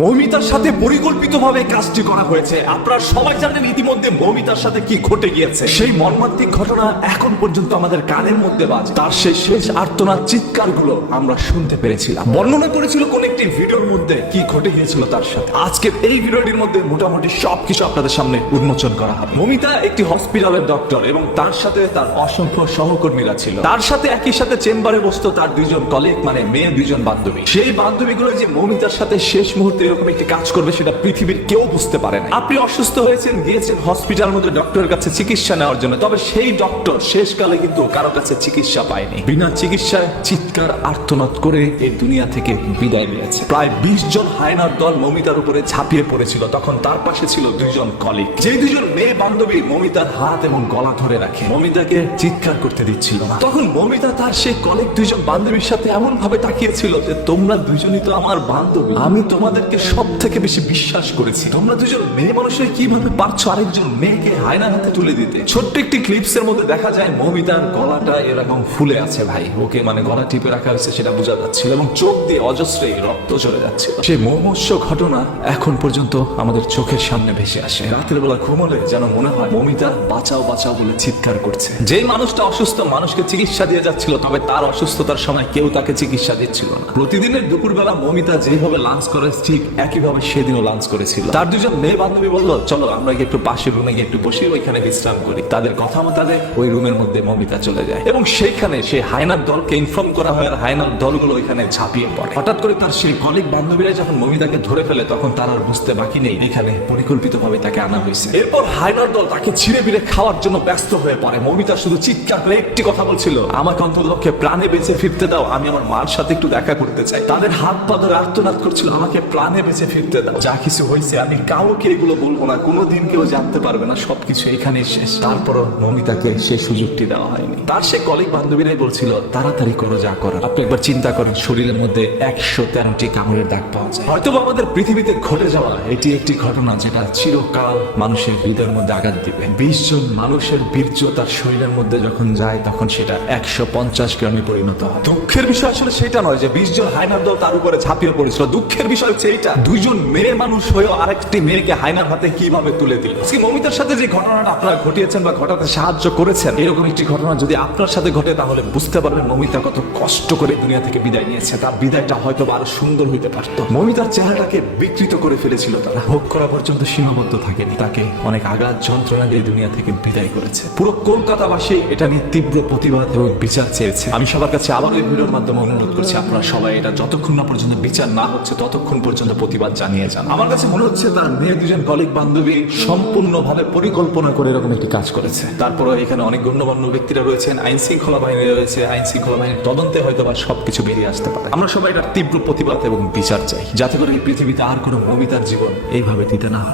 মৌমিতার সাথে পরিকল্পিতভাবে কাজটি করা হয়েছে। আপনারা সবাই জানেন ইতিমধ্যে মৌমিতার সাথে কি ঘটে গিয়েছে। সেই মর্মান্তিক ঘটনা এখন পর্যন্ত আমাদের কানের মধ্যে বাজে। তার সেই শেষ আর্তনাদ চিৎকারগুলো আমরা শুনতে পেরেছিলাম। বর্ণনা করেছিল কোন একটি ভিডিওর মধ্যে কি ঘটে গিয়েছিল তার সাথে। আজকে এই ভিডিওটির মধ্যে মোটামুটি সবকিছু আপনাদের সামনে উন্মোচন করা হবে। মৌমিতা একটি হসপিটালের ডক্টর এবং তার সাথে তার অসংখ্য সহকর্মীরা ছিল। তার সাথে একই সাথে চেম্বারে বসতো তার দুইজন কলিগ, মানে মেয়ে দুইজন বান্ধবী। সেই বান্ধবীগুলো যে মৌমিতার সাথে শেষ মুহূর্তে এরকম একটি কাজ করবে সেটা পৃথিবীর কেউ বুঝতে পারে না। আপনি অসুস্থ হয়েছেন, গিয়েছেন হসপিটালের মধ্যে ডক্টরের কাছে চিকিৎসা নেওয়ার জন্য, তবে সেই ডক্টর শেষকালে কিন্তু কারো কাছে চিকিৎসা পায়নি। বিনা চিকিৎসায় চিৎকার আর্তনাদ করে এই দুনিয়া থেকে বিদায় নিয়েছে। প্রায় 20 জন হায়নার দল মৌমিতার উপরে ঝাঁপিয়ে পড়েছিল। তখন তার পাশে ছিল দুইজন কলিগ। যে দুইজন মেয়ে বান্ধবী মৌমিতার হাত এবং গলা ধরে রাখে, মৌমিতাকে চিৎকার করতে দিচ্ছিল না। তখন মৌমিতা তার সেই কলিগ দুইজন বান্ধবীর সাথে এমন ভাবে তাকিয়েছিল যে তোমরা দুইজনই তো আমার বান্ধবী, আমি তোমাদেরকে সব থেকে বেশি বিশ্বাস করেছি। তোমরা দুজন মেয়ে মানুষের কিভাবে পারছো আরেকজন মেয়েকে হায়নার হাতে তুলে দিতে? ছোট্ট একটি ক্লিপস এর মধ্যে দেখা যায় মৌমিতার গলাটা এরকম ফুলে আছে ভাই। ওকে মানে গলা টিপে রাখা হয়েছে সেটা বোঝা যাচ্ছিল এবং চোখ দিয়ে অজস্রে রক্ত চলে যাচ্ছিল। সেই মুমূর্ষ ঘটনা এখন পর্যন্ত আমাদের চোখের সামনে ভেসে আসে। রাতের বেলা ঘুমলে যেন মনে হয় মৌমিতা বাঁচাও বাঁচাও বলে চিৎকার করছে। যে মানুষটা অসুস্থ মানুষকে চিকিৎসা দিয়ে যাচ্ছিল, তবে তার অসুস্থতার সময় কেউ তাকে চিকিৎসা দিচ্ছিল না। প্রতিদিনের দুপুরবেলা মৌমিতা যেভাবে লাঞ্চ করে ঠিক একইভাবে সেদিনও লাঞ্চ করেছিল। তার দুজন মেয়ে বান্ধবী বললো চলো আমরা একটু পাশের রুমে গিয়ে একটু বসে ওইখানে বিশ্রাম করি। তাদের কথা মোতাবেক ওই রুমের মধ্যে মৌমিতা চলে যায় এবং সেইখানে সেই হায়নার দলকে ইনফর্ম করা হয় আর হায়নার দলগুলো ওইখানে ঝাঁপিয়ে পড়ে। হঠাৎ করে তার সেই কলিগ বান্ধবীরা যখন মৌমিতাকে ধরে ফেলে তখন তার আর বুঝতে বাকি নেই এখানে পরিকল্পিতভাবে তাকে আনা হয়েছে। এরপর হায়নার দল তাকে ছিঁড়ে বিড়ে খাওয়ার জন্য ব্যস্ত হয়ে পড়ে। মৌমিতা শুধু চিৎকার করে একটি কথা বলছিল, আমাকে অন্ততপক্ষে প্রাণে বেঁচে ফিরতে দাও, আমি আমার মার সাথে একটু দেখা করতে চাই। তাদের হাত পা ধরে আর্তনাদ করছিল, আমাকে প্রাণে বেঁচে ফিরতে দাও। যা কিছু হয়েছে আমি কাউকে এগুলো বলবো না, কোনোদিন কেউ জানতে পারবে না, সবকিছু এখানেই শেষ। তারপরও মৌমিতাকে সেই সুযোগটি দেওয়া হয়নি। তার সে কলিগ বান্ধবীরাই বলছিল তাড়াতাড়ি করো যা করার। আপনি একবার চিন্তা করেন শরীরের মধ্যে 113টি কামড়ের দাগ পাওয়া যায়। হয়তো আমাদের পৃথিবীতে ঘটে যাওয়া এটি একটি ঘটনা যেটা চিরকাল মানুষের হৃদয়ের মধ্যে আঘাত দিবে। 20 জন মানুষের বীর্য তার শরীরের মধ্যে যখন যায় তখন সেটা 150 গ্রামে পরিণত হয়। দুঃখের বিষয় আসলে সেটা নয় যে 20 জন হায়নার দল তার উপরে ঝাঁপিয়ে পড়েছিল। দুঃখের বিষয় হচ্ছে এইটা, দুইজন মেয়ে মানুষ হয়েও আরেকটি মেয়েকে হায়নার হাতে কিভাবে তুলে দিল। মৌমিতার সাথে যে ঘটনাটা আপনারা ঘটিয়েছেন বা ঘটাতে সাহায্য করেছেন, এরকম একটি ঘটনা যদি আপনার সাথে ঘটে তাহলে বুঝতে পারবেন মৌমিতা কত কষ্ট করে দুনিয়া থেকে বিদায় নিয়েছে। তার বিদায়টা হয়তো আরো সুন্দর হইতে পারত। মৌমিতার চেহারাটাকে বিকৃত করে ফেলেছিল তারা, ভোগ করা পর্যন্ত সীমাবদ্ধ থাকেনি। তাকে অনেক আঘাত যন্ত্রণা দিয়ে দুনিয়া থেকে বিদায় করেছে। পুরো কলকাতাবাসী এটা নিয়ে তীব্র প্রতিবাদ এবং বিচার চেয়েছে। আমি সবার কাছে আবার এই ভিডিওর মাধ্যমে অনুরোধ করছি আপনারা সবাই এটা যতক্ষণ না পর্যন্ত বিচার না হচ্ছে ততক্ষণ পর্যন্ত প্রতিবাদ জানিয়ে যান। আমার কাছে মনে হচ্ছে তার মেয়ে দুজন কলিগ বান্ধবী সম্পূর্ণভাবে পরিকল্পনা করে এরকম একটি কাজ করেছে। তারপরে এখানে অনেক গণ্যমান্য ব্যক্তিরা রয়েছেন, আইন শৃঙ্খলা বাহিনী রয়েছে, আইন শৃঙ্খলা বাহিনীর তদন্তে হয়তো বা সবকিছু বেরিয়ে আসতে পারে। আমরা সবাই এটার তীব্র প্রতিবাদ এবং বিচার চাই, যাতে করে এই পৃথিবীতে আর কোনো মৌমিতার জীবন এইভাবে দিতে না হয়।